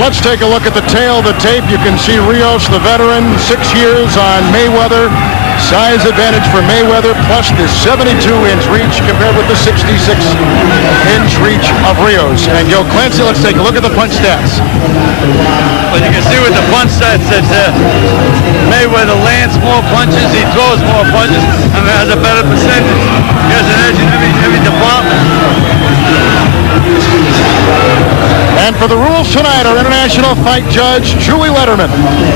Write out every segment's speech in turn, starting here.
let's take a look at the tail of the tape. You can see Rios, the veteran, 6 years on Mayweather. Size advantage for Mayweather, plus the 72-inch reach compared with the 66-inch reach of Rios. And Joe Clancy, let's take a look at the punch stats. Well, you can see with the punch stats that Mayweather lands more punches, he throws more punches, and has a better percentage. He has an edge in every department. And for the rules tonight, our international fight judge, Julie Letterman.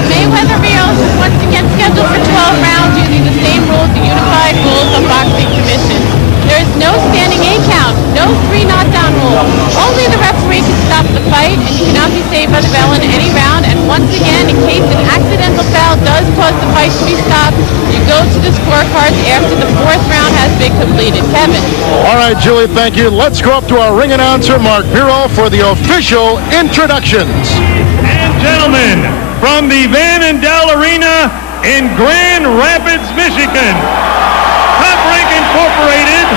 Mayweather-Rios is once again scheduled for 12 rounds using the same rules, the unified rules of boxing commission. There is no standing 8 count, no 3 knockdown rule. Only the referee can stop the fight, and you cannot be saved by the bell in any round. And once again, in case an accidental foul does cause the fight to be stopped, you go to the scorecards after the 4th round has been completed. Kevin. All right, Julie, thank you. Let's go up to our ring announcer, Mark Bureau, for the official introductions. And gentlemen, from the Van Andel Arena in Grand Rapids, Michigan, Top Rank Incorporated,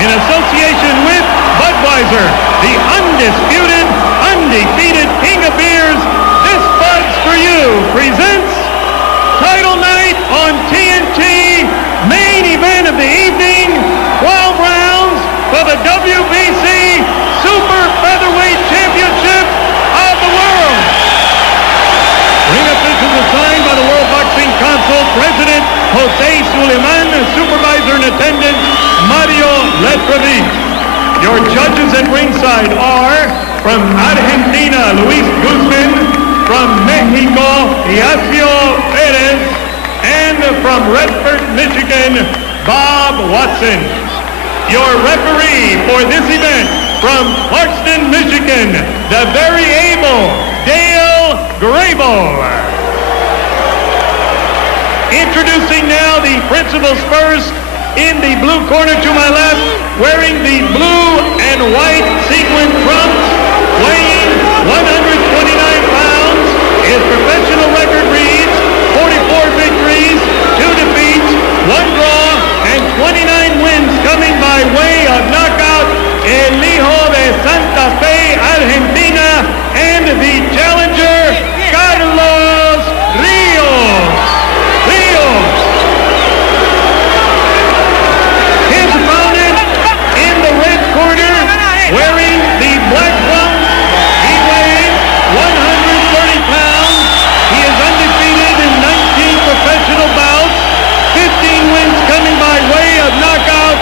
in association with Budweiser, the undisputed, undefeated king of beers, this Bud's for you, presents Title Night on TNT, main event of the evening, 12 rounds for the WBC Super Featherweight Championship of the world. Ring officials assigned by the World Boxing Council President Jose Suleiman, supervisor in attendance Mario Letrevi. Your judges at ringside are from Argentina, Luis Guzman, from Mexico, Iacio Perez, and from Redford, Michigan, Bob Watson. Your referee for this event from Clarkston, Michigan, the very able Dale Grable. Introducing now the principals first, in the blue corner to my left, wearing the blue and white sequin trunks, weighing 129 pounds. His professional record reads 44 victories, 2 defeats, 1 draw, and 29 wins coming by way of knockout. El Hijo de Santa Fe, Argentina, and the challenger, Carlos Rios. His opponent in the red corner, wearing the black trunks, he weighs 130 pounds. He is undefeated in 19 professional bouts, 15 wins coming by way of knockout.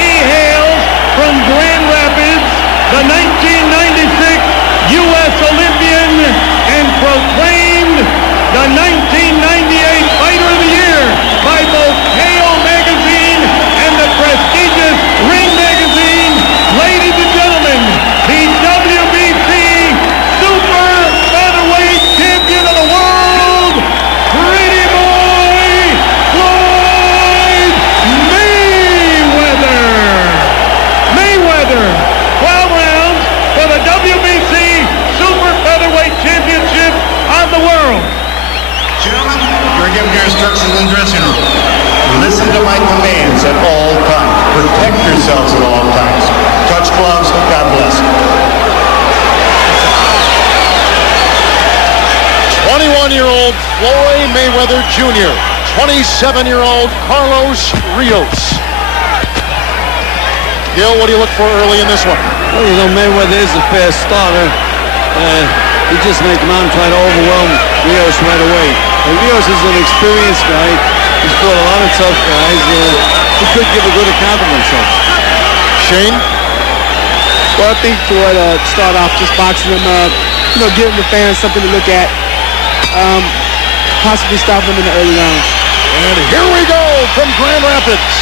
He hails from Grand Rapids, the 1996 U.S. Olympian, and proclaimed the 1998 Fighter of the Year by both KO Magazine and the prestigious Ring Magazine. Ladies and gentlemen, the WBC Super Featherweight Champion of the world, Pretty Boy Floyd Mayweather. Mayweather, 12 rounds for the WBC Super Featherweight Championship of the world. Gentlemen, you're given your instructions in the dressing room. Listen to my commands at all times. Protect yourselves at all times. Touch gloves. God bless. 21-year-old Floyd Mayweather Jr., 27-year-old Carlos Rios. Gil, what do you look for early in this one? Well, you know, Mayweather is a fast starter. He just may come out and try to overwhelm Rios right away. And Rios is an experienced guy. He's fought a lot of tough guys. He could give a good account of himself. Shane? Well, I think Floyd start off just boxing him up, giving the fans something to look at, possibly stop him in the early rounds. And here we go from Grand Rapids.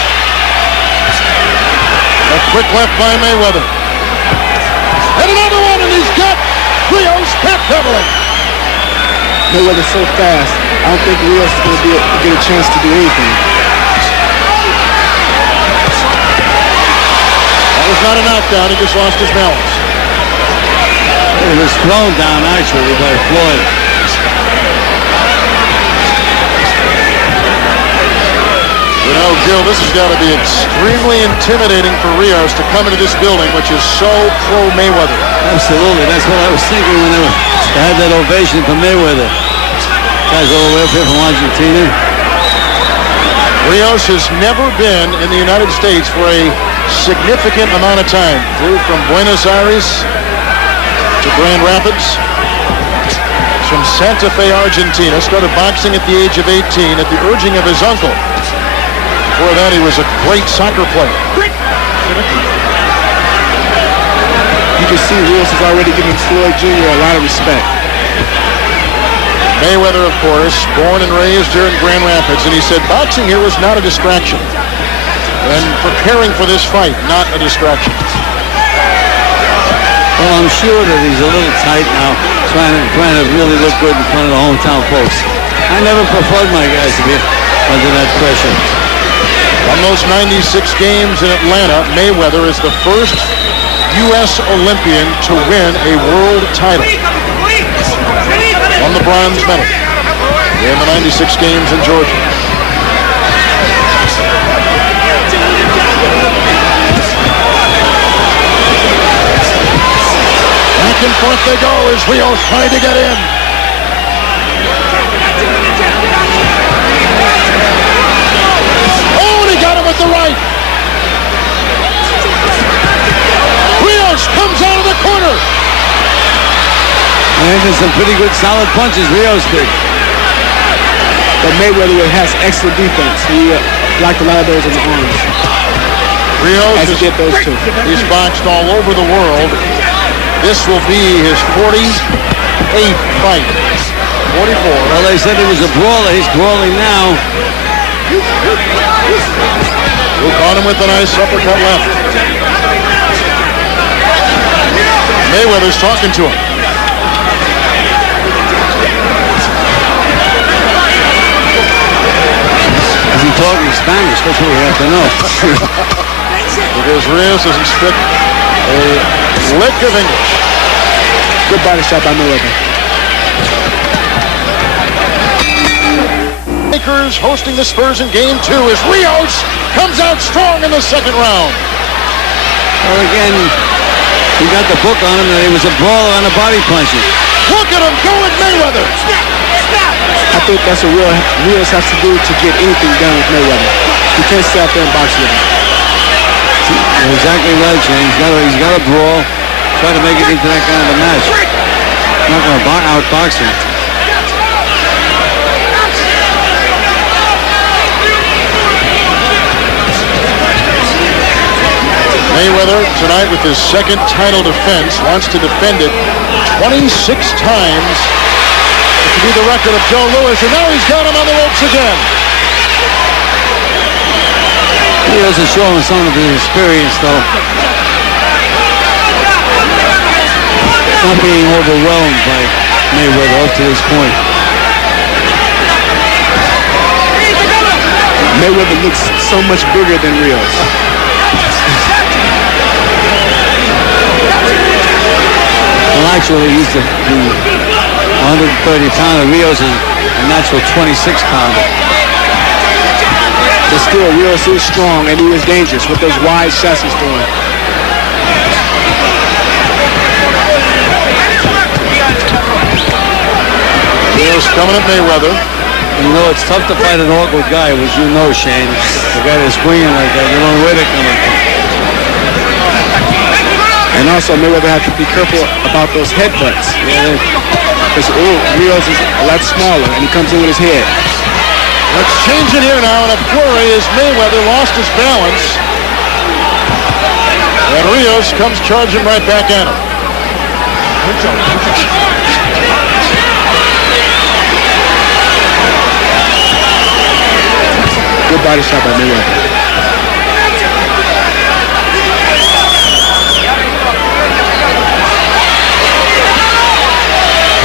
A quick left by Mayweather. And another one, and he's got Rios backpedaling. Mayweather's so fast, I don't think Rios is going to get a chance to do anything. That was not a knockdown, he just lost his balance. He was thrown down, actually, by Floyd. You know, Gil, this has got to be extremely intimidating for Rios to come into this building, which is so pro-Mayweather. Absolutely. That's what I was thinking when they had that ovation for Mayweather. Guys all the way up here from Argentina. Rios has never been in the United States for a significant amount of time. Flew from Buenos Aires to Grand Rapids. From Santa Fe, Argentina. Started boxing at the age of 18 at the urging of his uncle. Before that, he was a great soccer player. You can see Rios is already giving Floyd Jr. a lot of respect. Mayweather, of course, born and raised here in Grand Rapids, and he said boxing here was not a distraction. And preparing for this fight, not a distraction. Well, I'm sure that he's a little tight now, trying to really look good in front of the hometown folks. I never preferred my guys to be under that pressure. From those 96 games in Atlanta, Mayweather is the first U.S. Olympian to win a world title. Won the bronze medal in the 96 games in Georgia. Back and forth they go as Rios trying to get in. Oh, and he got him with the right. Rios comes out of the corner. And there's some pretty good solid punches Rios did. But Mayweather has excellent defense. He blocked a lot of those in the arms. Rios Has to get those two. He's boxed all over the world. This will be his 48th fight. 44. Well, they said he was a brawler. He's brawling now. Who caught him with a nice uppercut left. Mayweather's talking to him. Is he talking Spanish? That's what we have to know. Because Rios doesn't speak a lick of English. Good body shot by Mayweather. Lakers hosting the Spurs in Game 2 as Rios comes out strong in the second round. Well, again, he got the book on him that he was a brawler and a body puncher. Look at him going, Mayweather. I think that's what Rios has to do to get anything done with Mayweather. He can't stay out there and box with him. You're exactly right, Shane. He's got to brawl, try to make it into that kind of a match. He's not going to outbox him. Mayweather tonight with his second title defense wants to defend it 26 times. It could be the record of Joe Louis, and now he's got him on the ropes again. He doesn't show him some of his experience, though. Not being overwhelmed by Mayweather up to this point. Mayweather looks so much bigger than Rios. Well, actually, he's the 130-pounder. Rios is a natural 26-pounder. But still, Rios is strong and he is dangerous with those wide shots he's throwing. Rios coming at Mayweather. You know, it's tough to fight an awkward guy, as you know, Shane. The guy that's swinging like that, you don't know where they're coming from. And also, Mayweather has to be careful about those headbutts. Yeah, Because Rios is a lot smaller and he comes in with his head. Let's change it here now, and a flurry as Mayweather lost his balance. And Rios comes charging right back at him. Good body shot by Mayweather.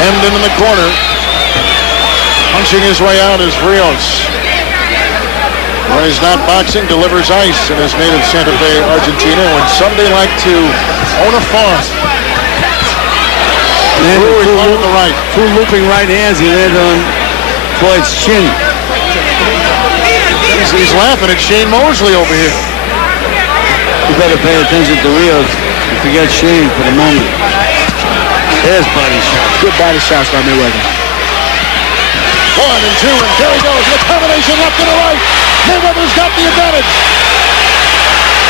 Hemmed in the corner. Punching his way out is Rios. When he's not boxing, delivers ice in his native Santa Fe, Argentina. When somebody like to own a farm. Brewery on the right. Two looping right hands he landed on Floyd's chin. He's He's laughing at Shane Mosley over here. You better pay attention to Rios and forget Shane for the moment. There's body shot. Good body shots by Mayweather. 1 and 2, and there he goes. The combination left and right. Mayweather's got the advantage.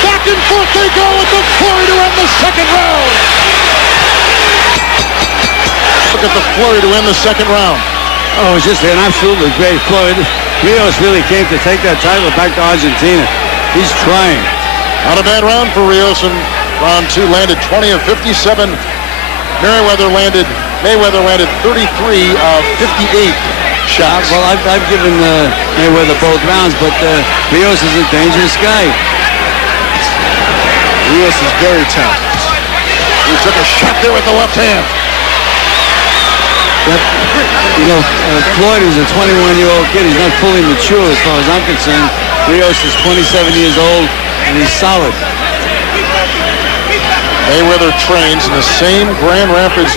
Back and forth they go with the flurry to end the second round. Look at the flurry to end the second round. Oh, it's just an absolutely great flurry. Rios really came to take that title back to Argentina. He's trying. Not a bad round for Rios, and round 2 landed 20 of 57. Mayweather landed 33 of 58 shots. Well, I've given Mayweather both rounds, but Rios is a dangerous guy. Rios is very tough. He took a shot there with the left hand. Floyd is a 21-year-old kid. He's not fully mature as far as I'm concerned. Rios is 27 years old, and he's solid. Mayweather trains in the same Grand Rapids